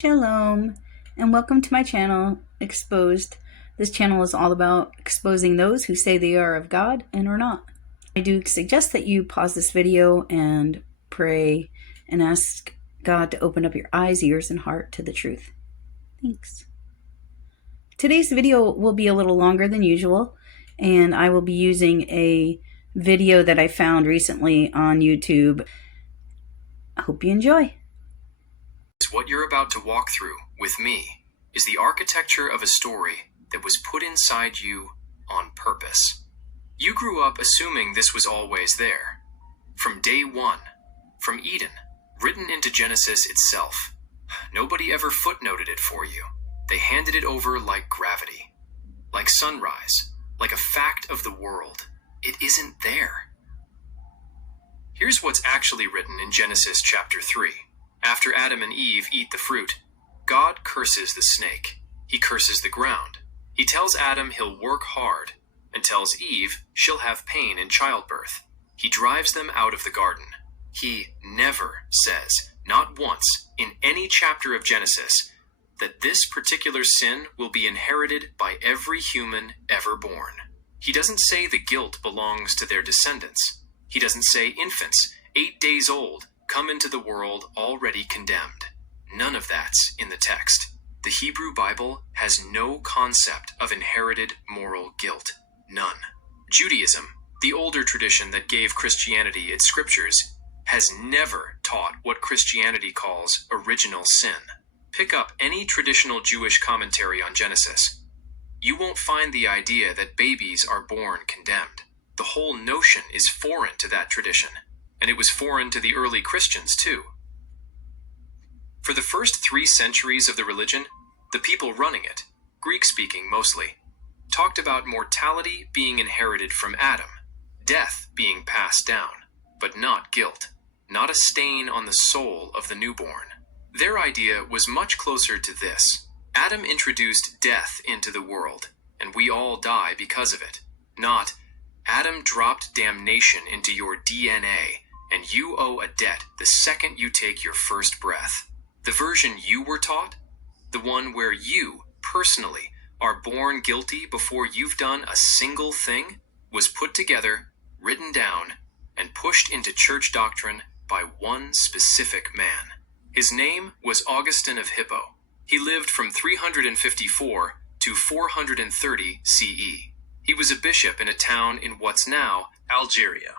Shalom, and welcome to my channel, Exposed. This channel is all about exposing those who say they are of God and are not. I do suggest that you pause this video and pray and ask God to open up your eyes, ears, and heart to the truth. Thanks. Today's video will be a little longer than usual, and I will be using a video that I found recently on YouTube. I hope you enjoy. What you're about to walk through with me is the architecture of a story that was put inside you on purpose. You grew up assuming this was always there. From day one, from Eden, written into Genesis itself. Nobody ever footnoted it for you. They handed it over like gravity, like sunrise, like a fact of the world. It isn't there. Here's what's actually written in Genesis chapter 3. After Adam and Eve eat the fruit, God curses the snake. He curses the ground. He tells Adam he'll work hard and tells Eve she'll have pain in childbirth. He drives them out of the garden. He never says, not once, in any chapter of Genesis, that this particular sin will be inherited by every human ever born. He doesn't say the guilt belongs to their descendants. He doesn't say infants, 8 days old, come into the world already condemned. None of that's in the text. The Hebrew Bible has no concept of inherited moral guilt. None. Judaism, the older tradition that gave Christianity its scriptures, has never taught what Christianity calls original sin. Pick up any traditional Jewish commentary on Genesis. You won't find the idea that babies are born condemned. The whole notion is foreign to that tradition. And it was foreign to the early Christians, too. For the first 3 centuries of the religion, the people running it, Greek-speaking mostly, talked about mortality being inherited from Adam, death being passed down, but not guilt, not a stain on the soul of the newborn. Their idea was much closer to this. Adam introduced death into the world, and we all die because of it. Not, Adam dropped damnation into your DNA, and you owe a debt the second you take your first breath. The version you were taught, the one where you, personally, are born guilty before you've done a single thing, was put together, written down, and pushed into church doctrine by one specific man. His name was Augustine of Hippo. He lived from 354 to 430 CE. He was a bishop in a town in what's now Algeria.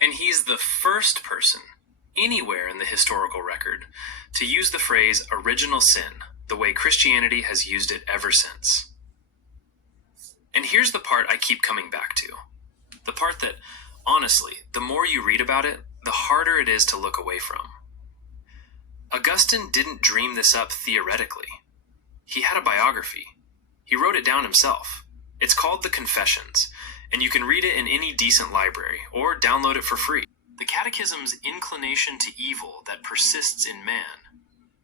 And he's the first person anywhere in the historical record to use the phrase original sin the way Christianity has used it ever since. And here's the part I keep coming back to. The part that, honestly, the more you read about it, the harder it is to look away from. Augustine didn't dream this up theoretically. He had a biography. He wrote it down himself. It's called The Confessions, and you can read it in any decent library, or download it for free. The Catechism's inclination to evil that persists in man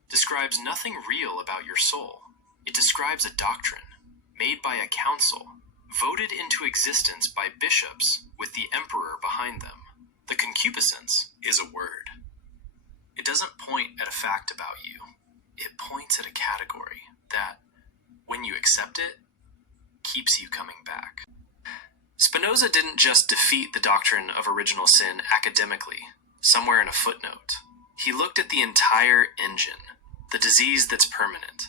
describes nothing real about your soul. It describes a doctrine, made by a council, voted into existence by bishops with the emperor behind them. The concupiscence is a word. It doesn't point at a fact about you. It points at a category that, when you accept it, keeps you coming back. Spinoza didn't just defeat the doctrine of original sin academically, somewhere in a footnote. He looked at the entire engine, the disease that's permanent,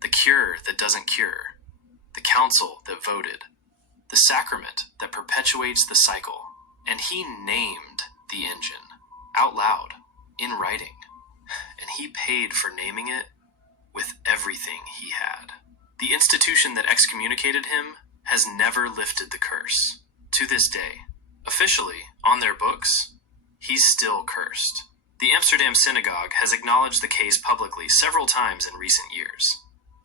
the cure that doesn't cure, the council that voted, the sacrament that perpetuates the cycle, and he named the engine, out loud, in writing. And he paid for naming it with everything he had. The institution that excommunicated him has never lifted the curse. To this day, officially, on their books, he's still cursed. The Amsterdam Synagogue has acknowledged the case publicly several times in recent years,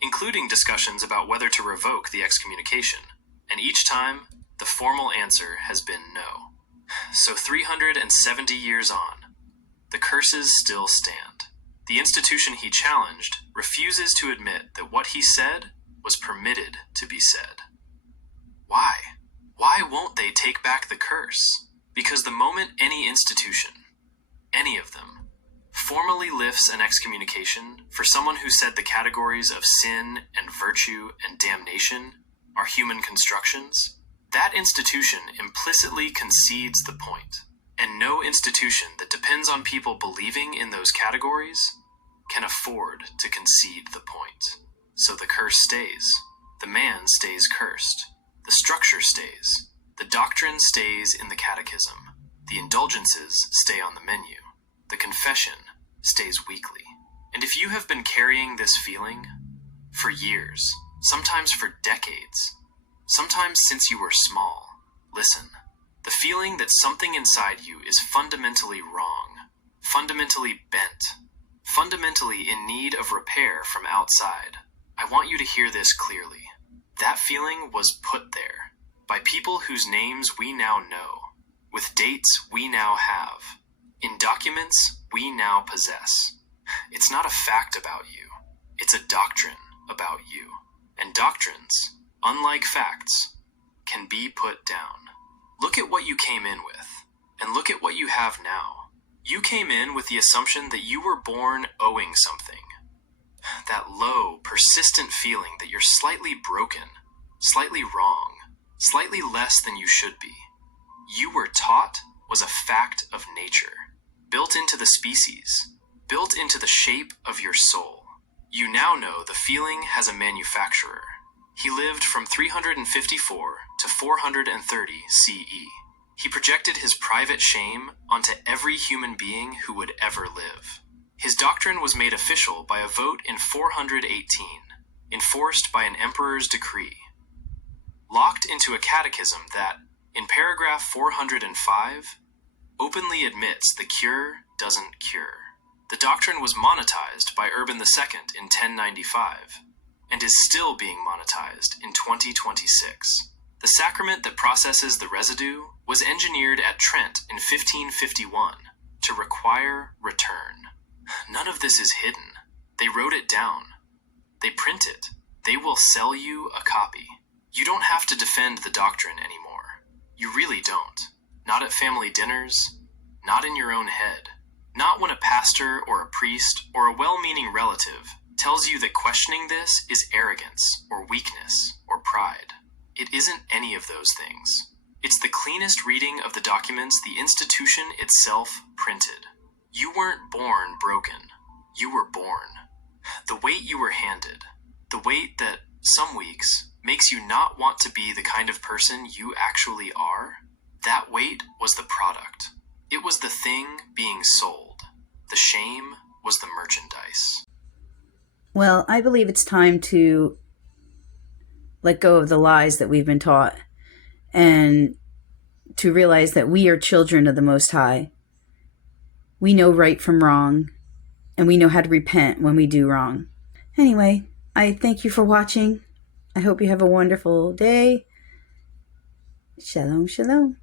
including discussions about whether to revoke the excommunication, and each time, the formal answer has been no. So 370 years on, the curses still stand. The institution he challenged refuses to admit that what he said was permitted to be said. Why? Why won't they take back the curse? Because the moment any institution, any of them, formally lifts an excommunication for someone who said the categories of sin and virtue and damnation are human constructions, that institution implicitly concedes the point. And no institution that depends on people believing in those categories can afford to concede the point. So the curse stays. The man stays cursed. The structure stays. The doctrine stays in the catechism. The indulgences stay on the menu. The confession stays weekly. And if you have been carrying this feeling for years, sometimes for decades, sometimes since you were small, listen. The feeling that something inside you is fundamentally wrong, fundamentally bent, fundamentally in need of repair from outside. I want you to hear this clearly. That feeling was put there by people whose names we now know, with dates we now have, in documents we now possess. It's not a fact about you. It's a doctrine about you. And doctrines, unlike facts, can be put down. Look at what you came in with, and look at what you have now. You came in with the assumption that you were born owing something. That low, persistent feeling that you're slightly broken, slightly wrong, slightly less than you should be. You were taught was a fact of nature, built into the species, built into the shape of your soul. You now know the feeling has a manufacturer. He lived from 354 to 430 CE. He projected his private shame onto every human being who would ever live. His doctrine was made official by a vote in 418, enforced by an emperor's decree, locked into a catechism that, in paragraph 405, openly admits the cure doesn't cure. The doctrine was monetized by Urban II in 1095, and is still being monetized in 2026. The sacrament that processes the residue was engineered at Trent in 1551 to require return. None of this is hidden. They wrote it down. They print it. They will sell you a copy. You don't have to defend the doctrine anymore. You really don't. Not at family dinners, not in your own head. Not when a pastor or a priest or a well-meaning relative tells you that questioning this is arrogance or weakness or pride. It isn't any of those things. It's the cleanest reading of the documents the institution itself printed. You weren't born broken. You were born. The weight you were handed, the weight that, some weeks, makes you not want to be the kind of person you actually are, that weight was the product. It was the thing being sold. The shame was the merchandise. Well, I believe it's time to let go of the lies that we've been taught and to realize that we are children of the Most High. We know right from wrong, and we know how to repent when we do wrong. Anyway, I thank you for watching. I hope you have a wonderful day. Shalom, shalom.